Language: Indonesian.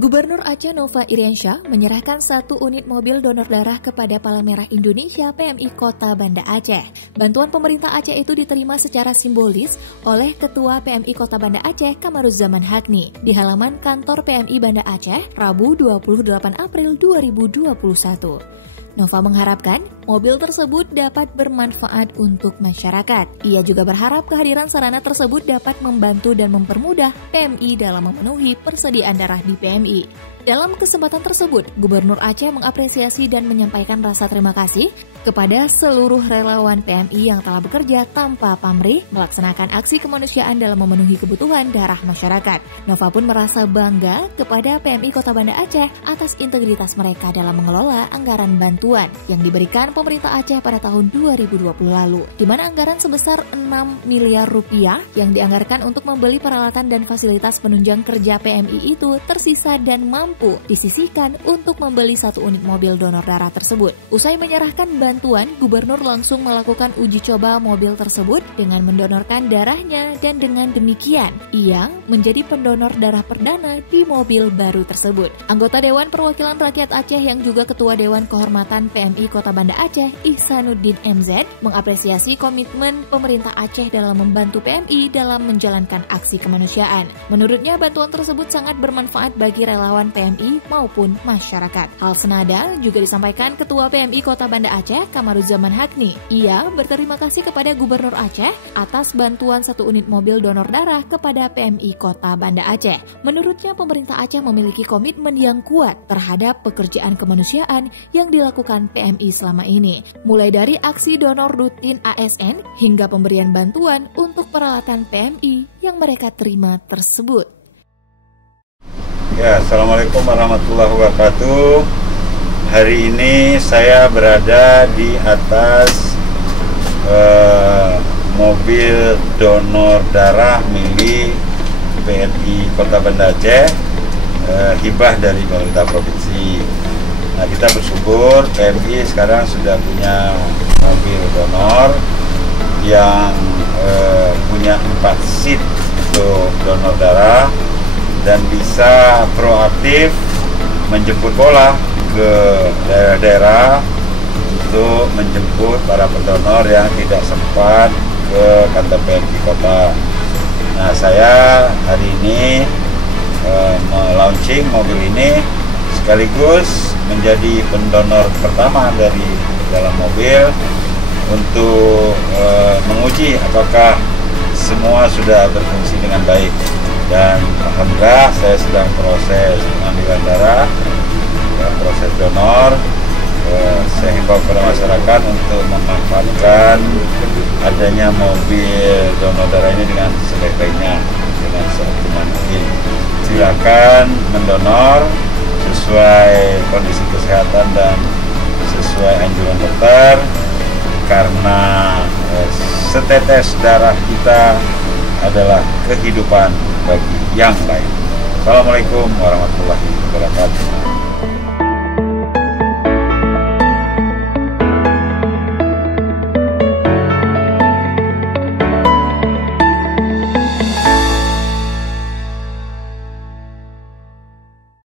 Gubernur Aceh Nova Iriansyah menyerahkan 1 unit mobil donor darah kepada Palang Merah Indonesia PMI Kota Banda Aceh. Bantuan pemerintah Aceh itu diterima secara simbolis oleh Ketua PMI Kota Banda Aceh Kamaruzzaman Hakni di halaman kantor PMI Banda Aceh Rabu 28 April 2021. Nova mengharapkan mobil tersebut dapat bermanfaat untuk masyarakat. Ia juga berharap kehadiran sarana tersebut dapat membantu dan mempermudah PMI dalam memenuhi persediaan darah di PMI. Dalam kesempatan tersebut, Gubernur Aceh mengapresiasi dan menyampaikan rasa terima kasih kepada seluruh relawan PMI yang telah bekerja tanpa pamrih melaksanakan aksi kemanusiaan dalam memenuhi kebutuhan darah masyarakat. Nova pun merasa bangga kepada PMI Kota Banda Aceh atas integritas mereka dalam mengelola anggaran bantuan yang diberikan pemerintah Aceh pada tahun 2020 lalu, di mana anggaran sebesar 6 miliar rupiah yang dianggarkan untuk membeli peralatan dan fasilitas penunjang kerja PMI itu tersisa dan mampu disisihkan untuk membeli 1 unit mobil donor darah tersebut. Usai menyerahkan bantuan, Gubernur langsung melakukan uji coba mobil tersebut dengan mendonorkan darahnya dan dengan demikian, ia menjadi pendonor darah perdana di mobil baru tersebut. Anggota Dewan Perwakilan Rakyat Aceh yang juga Ketua Dewan Kehormatan PMI Kota Banda Aceh, Ihsanuddin MZ, mengapresiasi komitmen pemerintah Aceh dalam membantu PMI dalam menjalankan aksi kemanusiaan. Menurutnya, bantuan tersebut sangat bermanfaat bagi relawan PMI maupun masyarakat. Hal senada juga disampaikan Ketua PMI Kota Banda Aceh, Kamaruzzaman Hakni. Ia berterima kasih kepada Gubernur Aceh atas bantuan 1 unit mobil donor darah kepada PMI Kota Banda Aceh. Menurutnya, pemerintah Aceh memiliki komitmen yang kuat terhadap pekerjaan kemanusiaan yang dilakukan PMI selama ini, mulai dari aksi donor rutin ASN hingga pemberian bantuan untuk peralatan PMI yang mereka terima tersebut. Ya, Assalamualaikum warahmatullahi wabarakatuh. Hari ini saya berada di atas mobil donor darah milik PMI Kota Banda Aceh, hibah dari pemerintah provinsi. Nah, kita bersyukur PMI sekarang sudah punya mobil donor yang punya 4 seat untuk donor darah dan bisa proaktif menjemput bola ke daerah-daerah untuk menjemput para pendonor yang tidak sempat ke kantor PMI Kota. Nah, saya hari ini melaunching mobil ini sekaligus menjadi pendonor pertama dari dalam mobil untuk menguji apakah semua sudah berfungsi dengan baik. Dan alhamdulillah saya sedang proses pengambilan darah dan proses donor. Saya himbau kepada masyarakat untuk memanfaatkan adanya mobil donor darah ini dengan sebaik-baiknya, dengan seoptimal mungkin. Silakan mendonor sesuai kondisi kesehatan dan sesuai anjuran dokter, karena setetes darah kita adalah kehidupan bagi yang lain. Assalamualaikum warahmatullahi wabarakatuh.